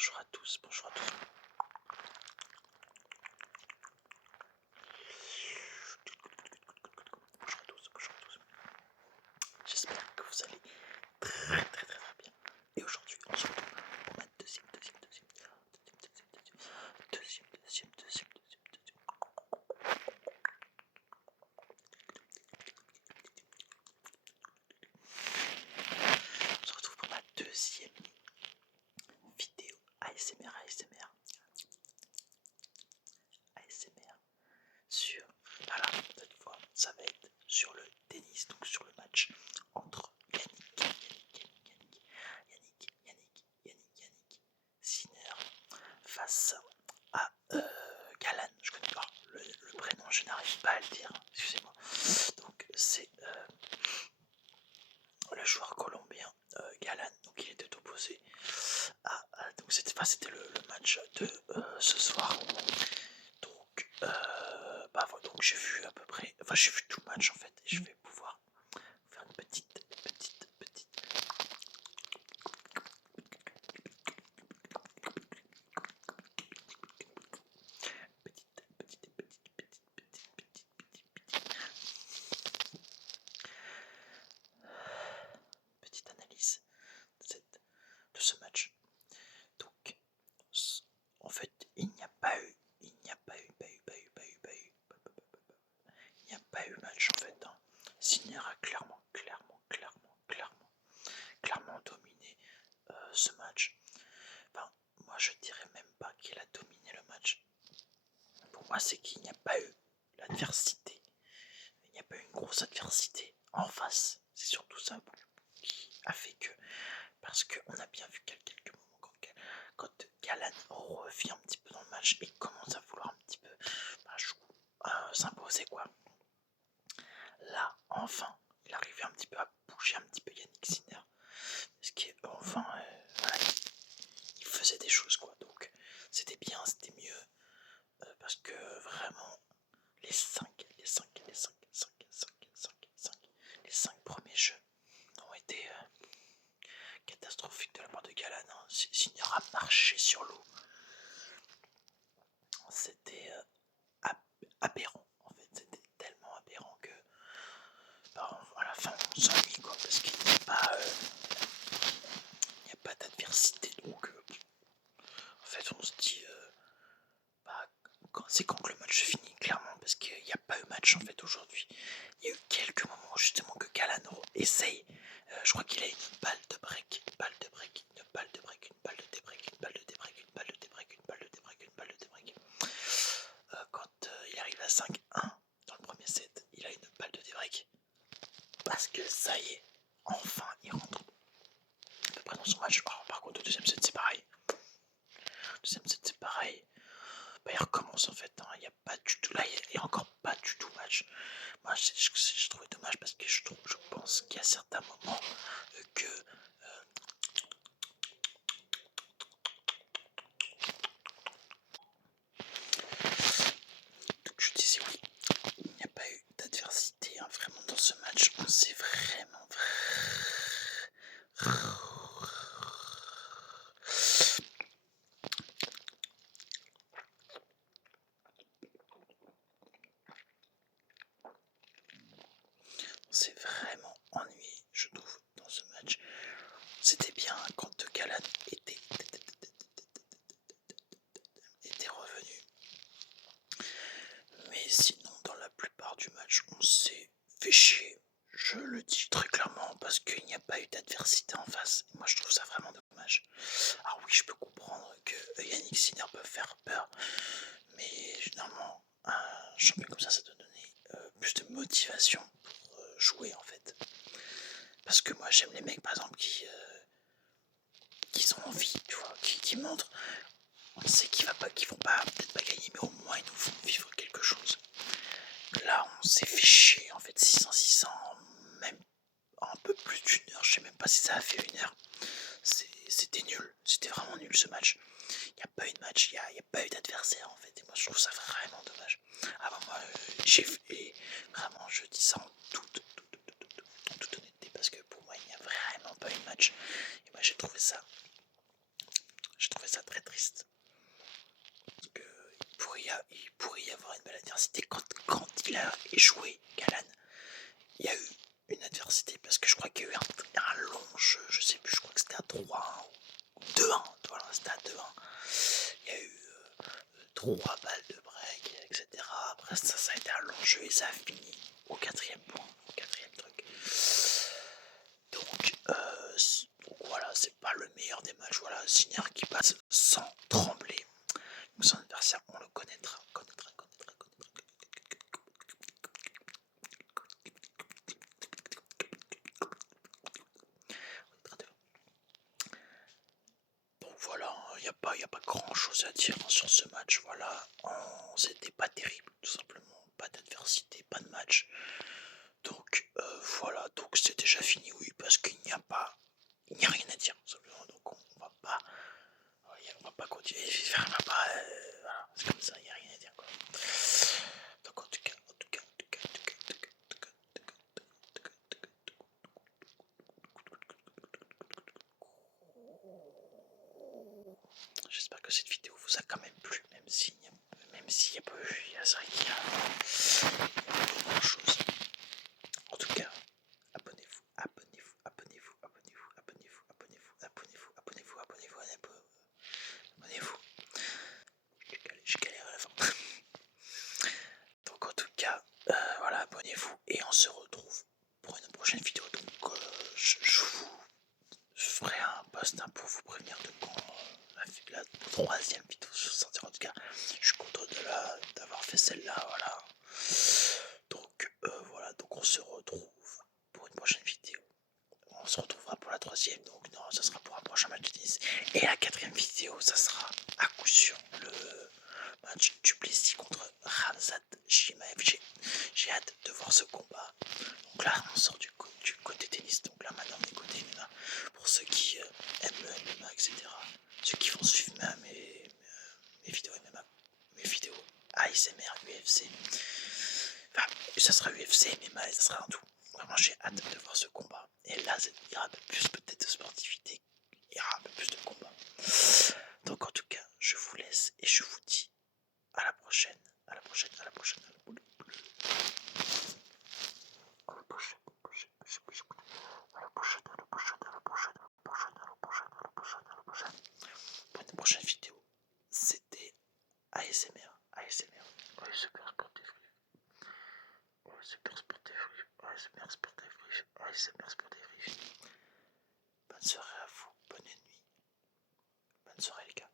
bonjour à tous, bonjour à tous. Bonjour à tous, bonjour à tous. J'espère que vous allez très bien. Et aujourd'hui, on se retrouve pour ma deuxième. On se retrouve pour ma deuxième vidéo ASMR sur, voilà, cette fois ça va être sur le tennis, donc sur le match entre Yannick Sinner face à Galan. Je connais pas le prénom, je n'arrive pas à le dire, excusez-moi. Donc c'est le joueur colombien Galan, donc il était opposé à donc c'était le match de ce soir. Donc voilà, donc j'ai vu à peu près, enfin j'ai vu tout le match en fait, et je vais pouvoir faire une petite analyse de ce match. Donc en fait il n'y a pas eu match en fait, hein. Sinner a clairement dominé ce match. Enfin, moi je dirais même pas qu'il a dominé le match. Pour moi c'est qu'il n'y a pas eu l'adversité. Il n'y a pas eu une grosse adversité en face. C'est surtout ça qui a fait que, parce qu'on a bien vu quelques moments quand Galan revient un petit peu dans le match et commence à vouloir un petit peu s'imposer quoi. Là, enfin, il arrivait un petit peu à bouger un petit peu Yannick Sinner. Parce qu'enfin, voilà, il faisait des choses quoi. Donc c'était bien, c'était mieux. Parce que vraiment, les 5 premiers jeux ont été catastrophiques de la part de Galan. Hein. Sinner a marché sur l'eau. C'était aberrant. En fait, c'était tellement aberrant que à la fin on s'ennuie quoi, parce qu'il n'y a pas d'adversité. Donc en fait on se dit c'est quand que le match finit clairement, parce qu'il n'y a pas eu match en fait aujourd'hui. Il y a eu quelques moments justement que Galanro essaye. Je crois qu'il a une balle de break, une balle de débreak, une balle de débreak. Quand il arrive à 5-1 dans le premier set, il a une balle de débreak. Parce que ça y est, enfin il rentre à peu près dans son match. Par contre, le deuxième set c'est pareil. Il recommence en fait. Hein. Il n'y a pas du tout. Là, il n'y a encore pas du tout match. Moi, je trouve dommage parce que je pense qu'il y a certains moments que. Donc, je disais oui, il n'y a pas eu d'adversité hein, vraiment dans ce match. On s'est vraiment. On s'est vraiment ennuyé, je trouve, dans ce match. C'était bien quand Galan était revenu. Mais sinon, dans la plupart du match, on s'est fait chier. Je le dis très clairement parce qu'il n'y a pas eu d'adversité en face. Moi, je trouve ça vraiment dommage. Alors oui, je peux comprendre que Yannick Sinner peut faire peur. Mais généralement, un champion comme ça doit donner plus de motivation pour jouer en fait. Parce que moi j'aime les mecs par exemple qui ont envie, tu vois, qui montrent. On sait qu'ils vont peut-être pas gagner, mais au moins ils nous font vivre quelque chose. Là on s'est fait chier en fait, 600, même un peu plus d'une heure, je sais même pas si ça a fait une heure. C'était nul, c'était vraiment nul ce match. Il n'y a pas eu de match, il n'y a pas eu d'adversaire en fait, et moi je trouve ça vraiment dommage. Moi vraiment je dis ça en toute honnêteté, parce que pour moi il n'y a vraiment pas eu de match, et moi j'ai trouvé ça très triste. Parce que il pourrait y avoir une belle adversité. Quand il a échoué, Galan, il y a eu une adversité. Parce que je crois qu'il y a eu un long jeu, je sais plus, je crois que c'était à 3-1 ou 2-1. Voilà, c'était à 2-1. Il y a eu 3 balles de break, etc. Après ça a été un long jeu et ça a fini au 4e point, au 4e truc. Donc voilà, c'est pas le meilleur des matchs. Voilà, Sinner qui passe sans trembler. Donc son adversaire, on le connaîtra. Donc voilà, il n'y a pas grand chose à dire sur ce match. Voilà, c'était pas terrible, tout simplement. Pas d'adversité, pas de match. Donc voilà, donc c'est déjà fini, oui, parce qu'il n'y a rien à dire, simplement. Donc on va pas continuer, voilà, c'est comme ça, il n'y a rien à dire, quoi. Donc en tout cas, j'espère que cette vidéo vous a quand même plu, même s'il y a pas eu, c'est vrai qu'il y a pas grand chose. En tout cas, abonnez-vous. Je galère à la fin. Donc en tout cas, voilà, abonnez-vous et on se retrouve pour une prochaine vidéo. Donc je vous ferai un post pour vous prévenir de quand la 3e vidéo sortira. En tout cas, je suis content d'avoir fait celle-là, voilà. Donc voilà, donc on se retrouve pour une prochaine vidéo. On se retrouvera pour la 3e, donc non, ça sera pour un prochain match de tennis. Et la 4e vidéo, ça sera à coup sûr le match du Plessis contre Khamzat Chimaev. J'ai hâte de voir ce combat. Donc là, on sort du côté tennis, donc là maintenant on est côté MMA. Pour ceux qui aiment le MMA, etc. Ceux qui vont suivre mes vidéos MMA, mes vidéos ASMR, UFC. Enfin, ça sera UFC, MMA et ça sera un tout. Vraiment, j'ai hâte de voir ce combat. Et là, il y aura un peu plus peut-être de sportivité. Il y aura un peu plus de combat. Donc en tout cas, je vous laisse et je vous dis à la prochaine. À la prochaine. Pour une prochaine vidéo. C'était ASMR. ASMR sportif. ASMR sportif. Bonne soirée à vous. Bonne nuit. Bonne soirée les gars.